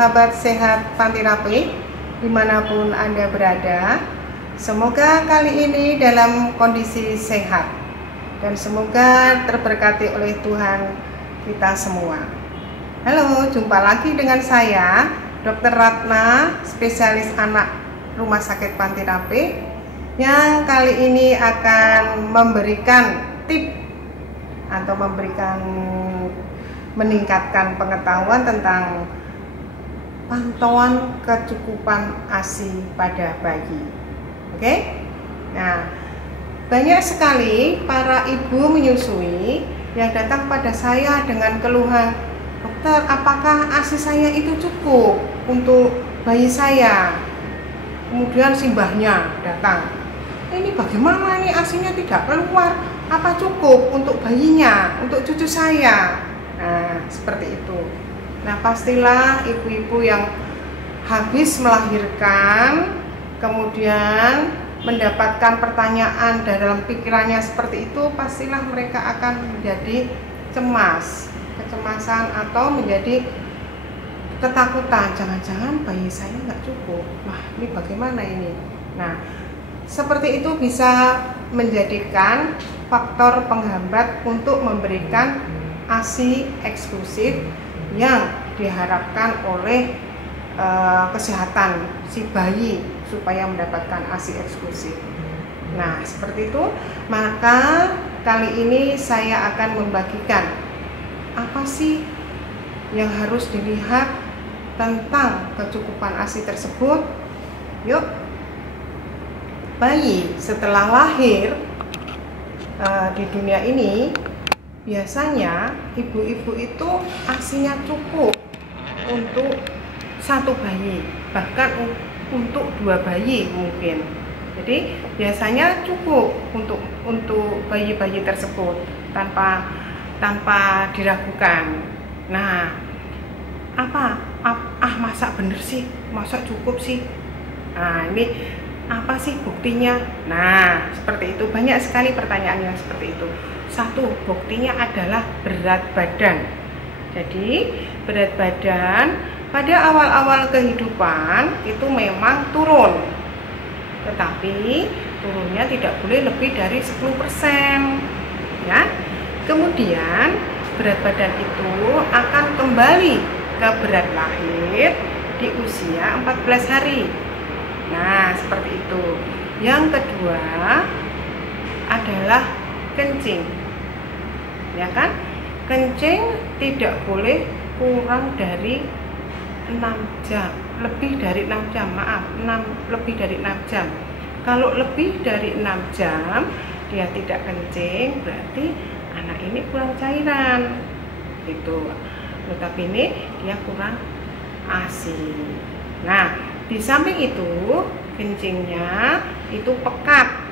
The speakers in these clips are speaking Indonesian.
sahabat sehat Pantirape dimanapun Anda berada. Semoga kali ini dalam kondisi sehat dan semoga terberkati oleh Tuhan kita semua. Halo, jumpa lagi dengan saya Dr. Ratna, spesialis anak Rumah Sakit Pantirape, yang kali ini akan memberikan tip atau meningkatkan pengetahuan tentang pantauan kecukupan ASI pada bayi. Oke? Nah, banyak sekali para ibu menyusui yang datang pada saya dengan keluhan, "Dokter, apakah ASI saya itu cukup untuk bayi saya?" Kemudian simbahnya datang, "Ini bagaimana ini ASI-nya tidak keluar? Apa cukup untuk bayinya, untuk cucu saya?" Nah, seperti itu. Nah, pastilah ibu-ibu yang habis melahirkan kemudian mendapatkan pertanyaan dalam pikirannya seperti itu, pastilah mereka akan menjadi kecemasan atau menjadi ketakutan, jangan-jangan bayi saya nggak cukup. Wah, ini bagaimana ini? Nah, seperti itu bisa menjadikan faktor penghambat untuk memberikan ASI eksklusif yang diharapkan oleh kesehatan si bayi supaya mendapatkan ASI eksklusif. Nah, seperti itu. Maka kali ini saya akan membagikan apa sih yang harus dilihat tentang kecukupan ASI tersebut. Yuk, bayi setelah lahir di dunia ini, biasanya ibu-ibu itu ASI-nya cukup untuk satu bayi, bahkan untuk 2 bayi mungkin. Jadi biasanya cukup untuk bayi-bayi tersebut tanpa diragukan. Nah, masa bener sih, masa cukup sih? Nah, ini apa sih buktinya? Nah, seperti itu. Banyak sekali pertanyaan yang seperti itu. Satu, buktinya adalah berat badan. Jadi berat badan pada awal-awal kehidupan itu memang turun, tetapi turunnya tidak boleh lebih dari 10%, ya. Kemudian berat badan itu akan kembali ke berat lahir di usia 14 hari. Nah, seperti itu. Yang kedua adalah kencing, ya kan? Kencing tidak boleh kurang dari 6 jam, lebih dari 6 jam, lebih dari 6 jam. Kalau lebih dari 6 jam dia tidak kencing, berarti anak ini kurang cairan, gitu. Notabene dia kurang ASI. Nah, di samping itu kencingnya itu pekat,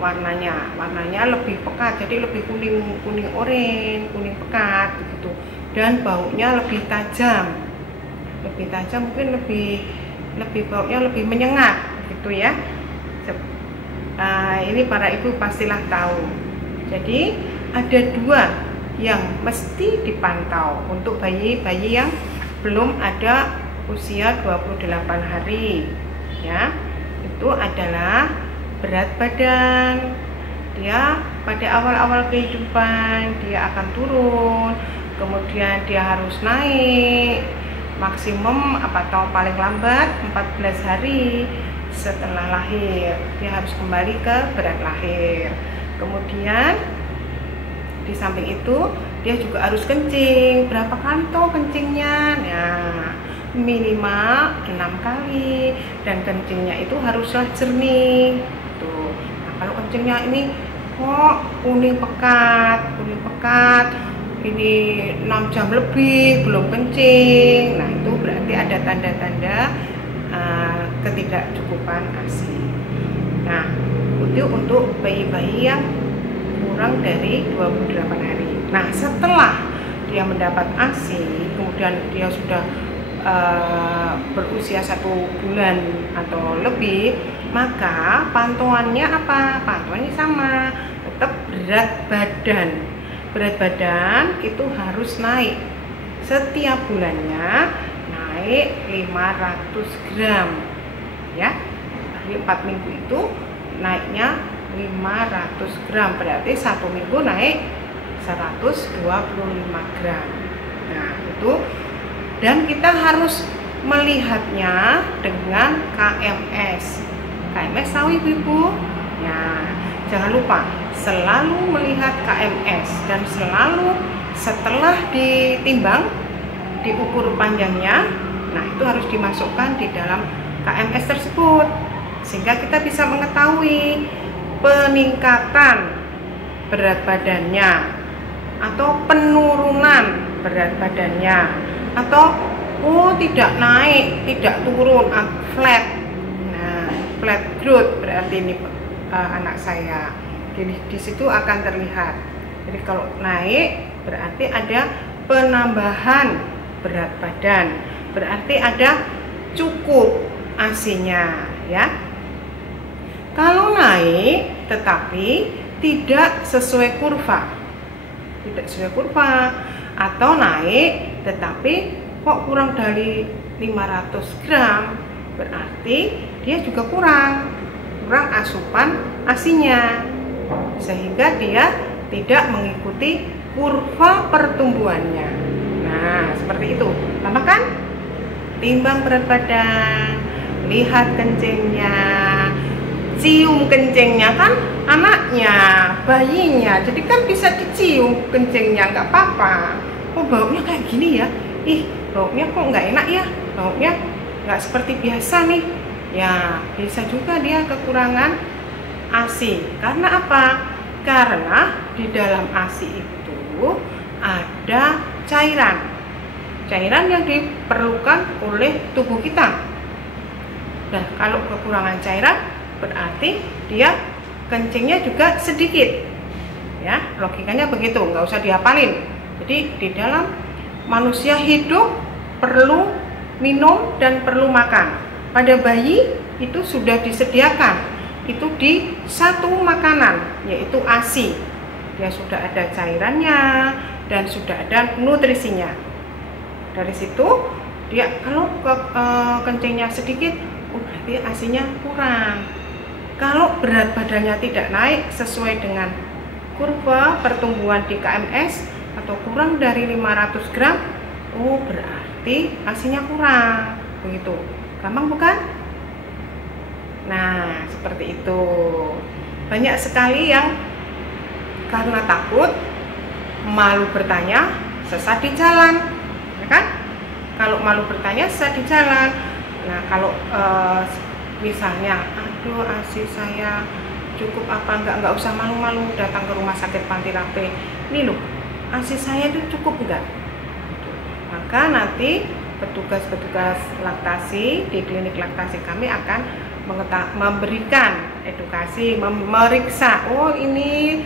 warnanya lebih pekat, jadi lebih kuning oranye, kuning pekat begitu. Dan baunya lebih tajam, mungkin lebih baunya lebih menyengat gitu ya. Ini para ibu pastilah tahu. Jadi ada 2 yang mesti dipantau untuk bayi-bayi yang belum ada usia 28 hari, ya. Itu adalah berat badan. Dia pada awal-awal kehidupan dia akan turun, kemudian dia harus naik maksimum atau paling lambat 14 hari setelah lahir. Dia harus kembali ke berat lahir. Kemudian di samping itu dia juga harus kencing. Berapa kali toh kencingnya? Nah, minimal 6 kali, dan kencingnya itu haruslah jernih. Tuh. Nah, kalau kencingnya ini kok kuning pekat, ini 6 jam lebih belum kencing, nah itu berarti ada tanda-tanda ketidakcukupan ASI. Nah, itu untuk bayi-bayi yang kurang dari 28 hari. Nah, setelah dia mendapat ASI, kemudian dia sudah berusia 1 bulan atau lebih, maka pantauannya apa? Pantauannya sama, tetap berat badan. Berat badan itu harus naik setiap bulannya, naik 500 gram ya. Dari 4 minggu itu naiknya 500 gram, berarti 1 minggu naik 125 gram. Nah itu, dan kita harus melihatnya dengan KMS. KMS tahu ibu-ibu? Ya, jangan lupa selalu melihat KMS dan selalu setelah ditimbang, diukur panjangnya, nah itu harus dimasukkan di dalam KMS tersebut sehingga kita bisa mengetahui peningkatan berat badannya atau penurunan berat badannya, atau tidak naik, tidak turun, flat. Nah, flat growth berarti ini anak saya. Jadi di situ akan terlihat. Jadi kalau naik berarti ada penambahan berat badan, berarti ada cukup ASI-nya ya. Kalau naik tetapi tidak sesuai kurva, atau naik tetapi kok kurang dari 500 gram, berarti dia juga kurang asupan ASI-nya, sehingga dia tidak mengikuti kurva pertumbuhannya. Nah seperti itu. Tambahkan, timbang berat badan, lihat kencingnya, cium kencingnya, kan anaknya, bayinya, jadi kan bisa dicium kencingnya, nggak apa-apa. Oh baunya kayak gini ya, ih baunya kok nggak enak ya, baunya nggak seperti biasa nih. Ya bisa juga dia kekurangan ASI. Karena apa? Karena di dalam ASI itu ada cairan yang diperlukan oleh tubuh kita. Nah kalau kekurangan cairan berarti dia kencingnya juga sedikit ya, logikanya begitu, nggak usah dihafalin. Jadi di dalam manusia hidup perlu minum dan perlu makan. Pada bayi itu sudah disediakan itu di satu makanan, yaitu ASI. Dia sudah ada cairannya dan sudah ada nutrisinya. Dari situ dia kalau kencingnya sedikit, berarti ASI-nya kurang. Kalau berat badannya tidak naik sesuai dengan kurva pertumbuhan di KMS atau kurang dari 500 gram, berarti ASI-nya kurang. Begitu. Gampang bukan? Nah, seperti itu. Banyak sekali yang karena takut, malu bertanya, sesat di jalan, ya kan? Kalau malu bertanya, sesat di jalan. Nah, kalau misalnya, aduh ASI saya cukup apa, nggak usah malu-malu datang ke rumah sakit Panti Rapih. Ini loh, ASI saya itu cukup enggak? Maka nanti petugas laktasi di klinik laktasi kami akan memberikan edukasi, memeriksa. Oh ini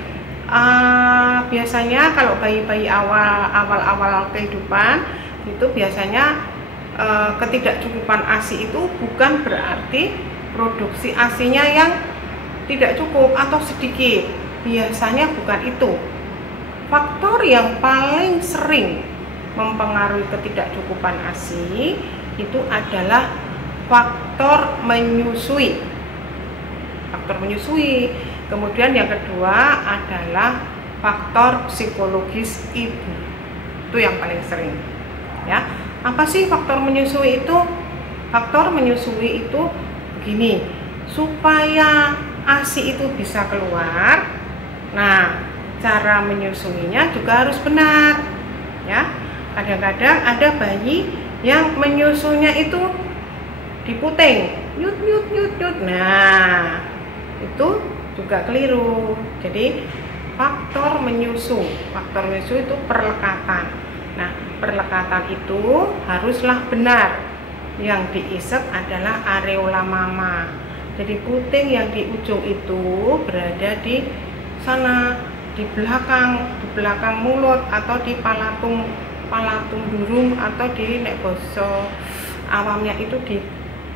biasanya kalau bayi-bayi awal kehidupan itu biasanya ketidakcukupan ASI itu bukan berarti produksi ASI-nya yang tidak cukup atau sedikit. Biasanya bukan itu. Faktor yang paling sering mempengaruhi ketidakcukupan ASI itu adalah faktor menyusui. Kemudian yang kedua adalah faktor psikologis ibu. Itu yang paling sering. Ya. Apa sih faktor menyusui itu? Faktor menyusui itu begini, supaya ASI itu bisa keluar. Nah, cara menyusuinya juga harus benar. Ya. Kadang-kadang ada bayi yang menyusunya itu diputing, nyut. Nah, itu juga keliru. Jadi faktor menyusu itu perlekatan. Nah, perlekatan itu haruslah benar. Yang diisep adalah areola mama. Jadi puting yang di ujung itu berada di sana, di belakang mulut atau di palatung durung, atau di nek basa awamnya itu di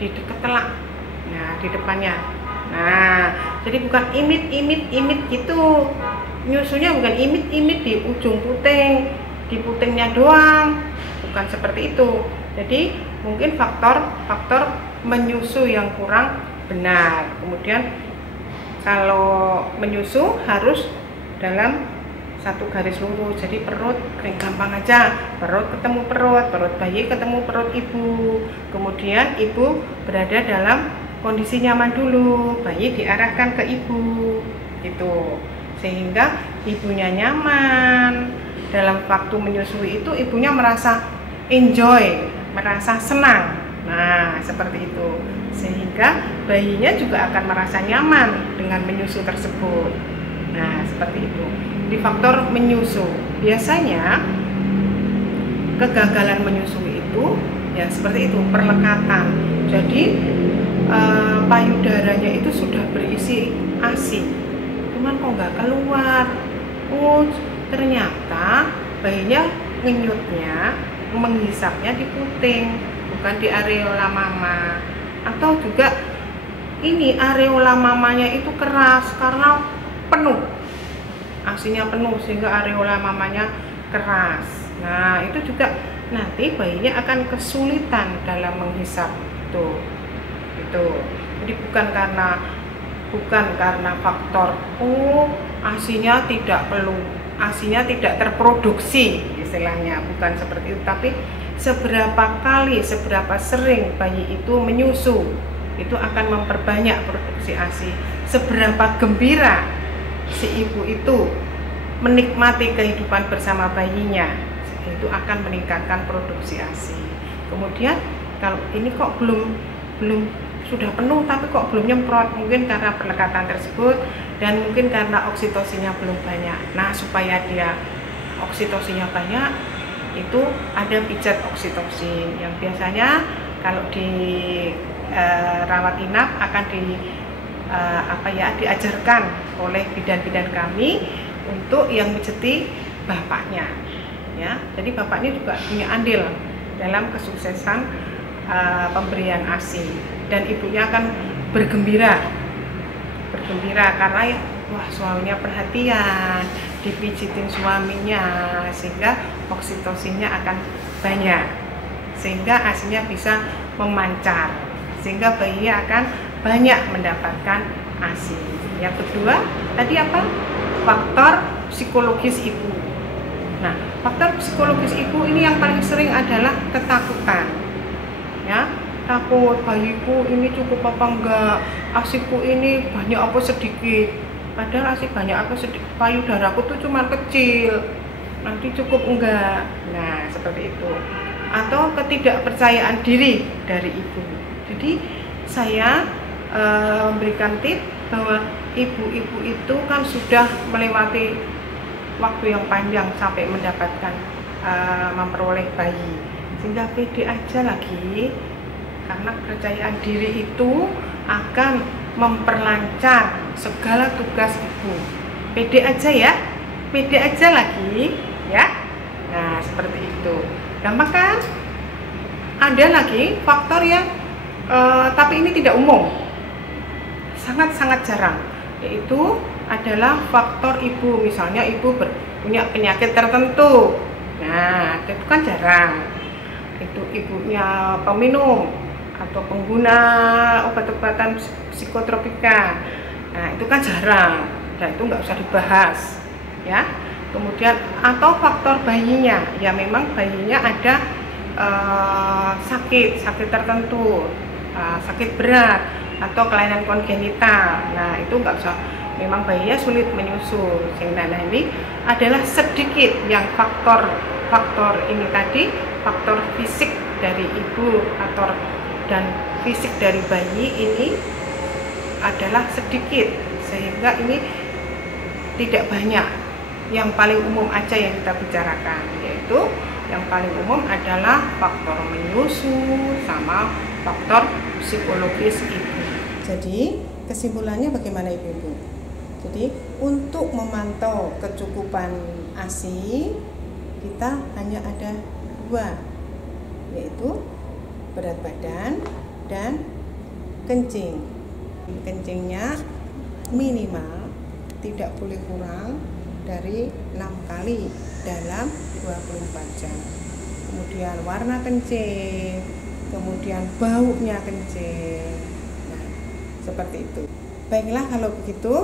dekat telak. Nah, di depannya. Nah, jadi bukan imit gitu. Nyusunya bukan imit di ujung puting, di putingnya doang. Bukan seperti itu. Jadi mungkin faktor menyusu yang kurang benar. Kemudian kalau menyusu harus dalam satu garis lurus, jadi perut gampang aja, perut ketemu perut bayi ketemu perut ibu, kemudian ibu berada dalam kondisi nyaman dulu, bayi diarahkan ke ibu gitu, sehingga ibunya nyaman. Dalam waktu menyusui itu ibunya merasa enjoy, merasa senang. Nah, seperti itu. Sehingga bayinya juga akan merasa nyaman dengan menyusu tersebut. Nah, seperti itu. Di faktor menyusu, biasanya kegagalan menyusui itu ya seperti itu, perlekatan. Jadi payudaranya itu sudah berisi ASI, cuman kok nggak keluar. Ternyata bayinya ngenyutnya, menghisapnya di puting, bukan di areola mama. Atau juga ini areola mamanya itu keras karena penuh, ASINya penuh sehingga areola mamanya keras. Nah, itu juga nanti bayinya akan kesulitan dalam menghisap tuh. Itu. Jadi bukan karena faktor ASINya tidak terproduksi istilahnya, bukan seperti itu, tapi seberapa sering bayi itu menyusu itu akan memperbanyak produksi ASI. Seberapa gembira si ibu itu menikmati kehidupan bersama bayinya, itu akan meningkatkan produksi ASI. Kemudian kalau ini kok belum sudah penuh tapi kok belum nyemprot, mungkin karena pendekatan tersebut dan mungkin karena oksitosinnya belum banyak. Nah, supaya dia oksitosinnya banyak, itu ada pijat oksitosin yang biasanya kalau di rawat inap akan diajarkan oleh bidan-bidan kami untuk yang mijeti bapaknya, ya. Jadi bapaknya juga punya andil dalam kesuksesan pemberian ASI, dan ibunya akan bergembira karena ya, wah, suaminya perhatian, dipijitin suaminya, sehingga oksitosinnya akan banyak, sehingga ASINya bisa memancar, sehingga bayinya akan banyak mendapatkan ASI. Yang kedua tadi apa? Faktor psikologis ibu. Nah, faktor psikologis ibu ini yang paling sering adalah ketakutan, ya. Takut bayiku ini cukup apa enggak, ASIku ini banyak apa sedikit, padahal ASI banyak apa sedikit, payudaraku tuh cuma kecil, nanti cukup enggak. Nah, seperti itu. Atau ketidakpercayaan diri dari ibu. Jadi saya memberikan tips bahwa ibu-ibu itu kan sudah melewati waktu yang panjang sampai mendapatkan memperoleh bayi, sehingga pede aja lagi, karena kepercayaan diri itu akan memperlancar segala tugas ibu. Pede aja ya, pede aja lagi ya. Nah, seperti itu. Gampang kan? Ada lagi faktor yang tapi ini tidak umum, sangat-sangat jarang, yaitu adalah faktor ibu. Misalnya ibu punya penyakit tertentu, nah itu kan jarang. Itu ibunya peminum atau pengguna obat-obatan psikotropika, nah itu kan jarang, dan itu nggak usah dibahas, ya. Kemudian atau faktor bayinya, ya memang bayinya ada sakit tertentu, sakit berat atau kelainan kongenital. Nah, itu nggak usah, memang bayinya sulit menyusu. Sehingga ini adalah sedikit yang faktor ini tadi, faktor fisik dari ibu atau dan fisik dari bayi ini adalah sedikit, sehingga ini tidak banyak. Yang paling umum aja yang kita bicarakan, yaitu yang paling umum adalah faktor menyusu sama faktor psikologis ibu. Jadi kesimpulannya bagaimana ibu-ibu? Jadi untuk memantau kecukupan ASI kita hanya ada dua, yaitu berat badan dan kencing. Kencingnya minimal tidak boleh kurang dari 6 kali dalam 24 jam. kemudian warna kencing, kemudian baunya kencing. Nah, seperti itu. Baiklah kalau begitu,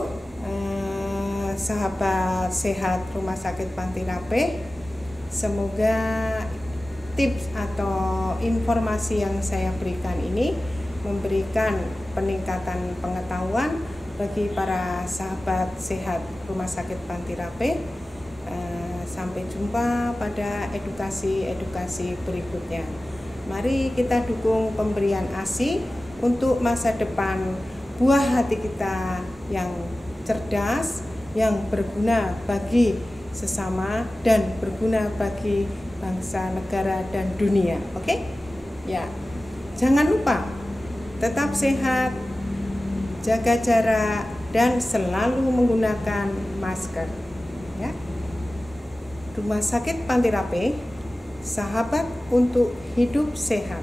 sahabat sehat Rumah Sakit Pantirape, semoga tips atau informasi yang saya berikan ini memberikan peningkatan pengetahuan bagi para sahabat sehat Rumah Sakit Pantirape. Sampai jumpa pada edukasi-edukasi berikutnya. Mari kita dukung pemberian ASI untuk masa depan buah hati kita yang cerdas, yang berguna bagi sesama dan berguna bagi bangsa, negara, dan dunia. Oke? Ya. Jangan lupa tetap sehat, jaga jarak, dan selalu menggunakan masker. Ya. Rumah Sakit Pantirape, sahabat untuk hidup sehat.